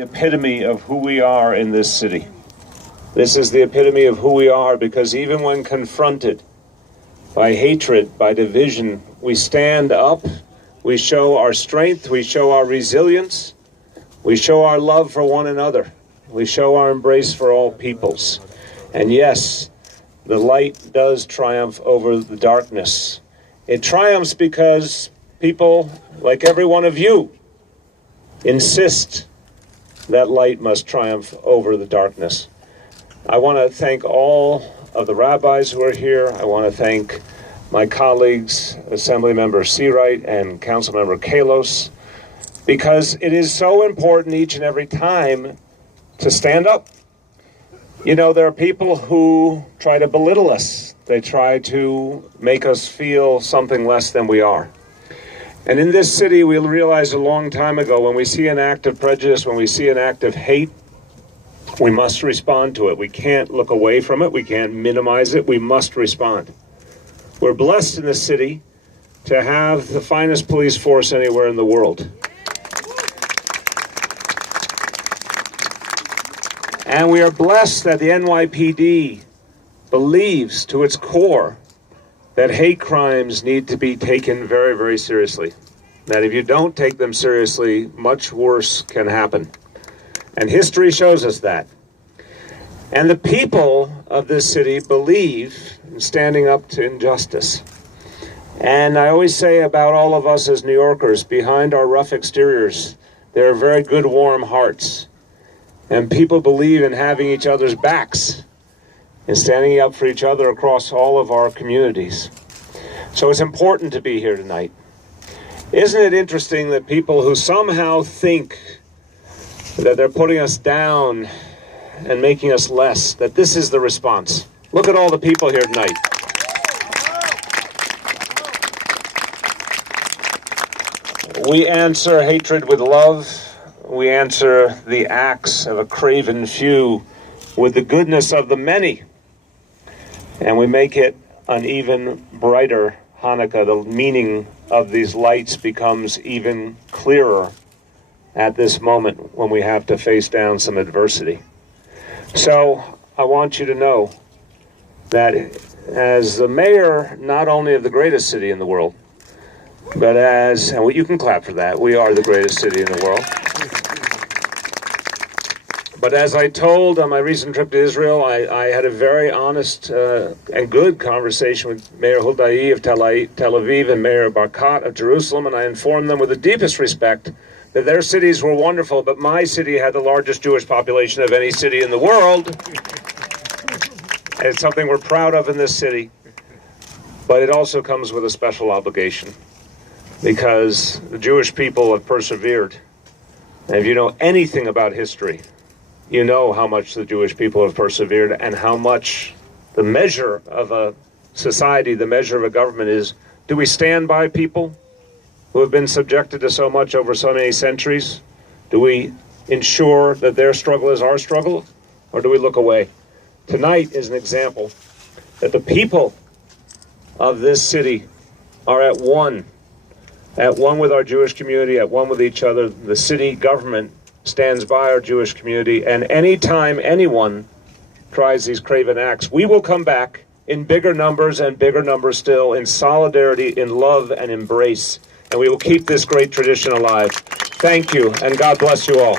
The epitome of who we are in this city. This is the epitome of who we are, because even when confronted by hatred, by division, we stand up, we show our strength, we show our resilience, we show our love for one another, we show our embrace for all peoples. And yes, the light does triumph over the darkness. It triumphs because people, like every one of you, insist that light must triumph over the darkness. I want to thank all of the rabbis who are here. I want to thank my colleagues, Assemblymember Seawright and Councilmember Kalos, because it is so important each and every time to stand up. You know, there are people who try to belittle us. They try to make us feel something less than we are. And in this city, we realized a long time ago, when we see an act of prejudice, when we see an act of hate, we must respond to it. We can't look away from it. We can't minimize it. We must respond. We're blessed in this city to have the finest police force anywhere in the world. And we are blessed that the NYPD believes to its core that hate crimes need to be taken very, very seriously. That if you don't take them seriously, much worse can happen. And history shows us that. And the people of this city believe in standing up to injustice. And I always say about all of us as New Yorkers, behind our rough exteriors, there are very good, warm hearts. And people believe in having each other's backs and standing up for each other across all of our communities. So it's important to be here tonight. Isn't it interesting that people who somehow think that they're putting us down and making us less, that this is the response? Look at all the people here tonight. We answer hatred with love. We answer the acts of a craven few with the goodness of the many. And we make it an even brighter Hanukkah. The meaning of these lights becomes even clearer at this moment when we have to face down some adversity. So I want you to know that as the mayor, not only of the greatest city in the world, but as, and you can clap for that, we are the greatest city in the world. But as I told on my recent trip to Israel, I had a very honest and good conversation with Mayor Huldai of Tel Aviv and Mayor Barkat of Jerusalem, and I informed them with the deepest respect that their cities were wonderful, but my city had the largest Jewish population of any city in the world. And it's something we're proud of in this city, but it also comes with a special obligation, because the Jewish people have persevered. And if you know anything about history, you know how much the Jewish people have persevered and how much the measure of a society, the measure of a government is, do we stand by people who have been subjected to so much over so many centuries? Do we ensure that their struggle is our struggle, or do we look away? Tonight is an example that the people of this city are at one with our Jewish community, at one with each other. The city government stands by our Jewish community, and anytime anyone tries these craven acts, we will come back in bigger numbers and bigger numbers still, in solidarity, in love and embrace, and we will keep this great tradition alive. Thank you, and God bless you all.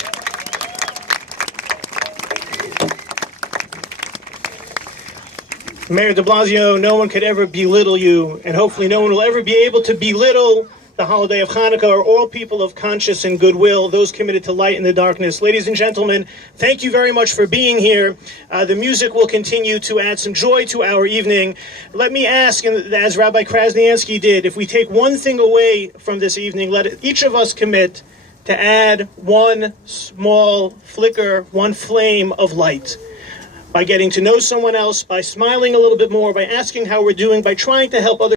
Mayor de Blasio, no one could ever belittle you, and hopefully no one will ever be able to belittle the holiday of Hanukkah, or all people of conscience and goodwill, those committed to light in the darkness. Ladies and gentlemen, thank you very much for being here. The music will continue to add some joy to our evening. Let me ask, as Rabbi Krasniansky did, if we take one thing away from this evening, let each of us commit to add one small flicker, one flame of light. By getting to know someone else, by smiling a little bit more, by asking how we're doing, by trying to help others.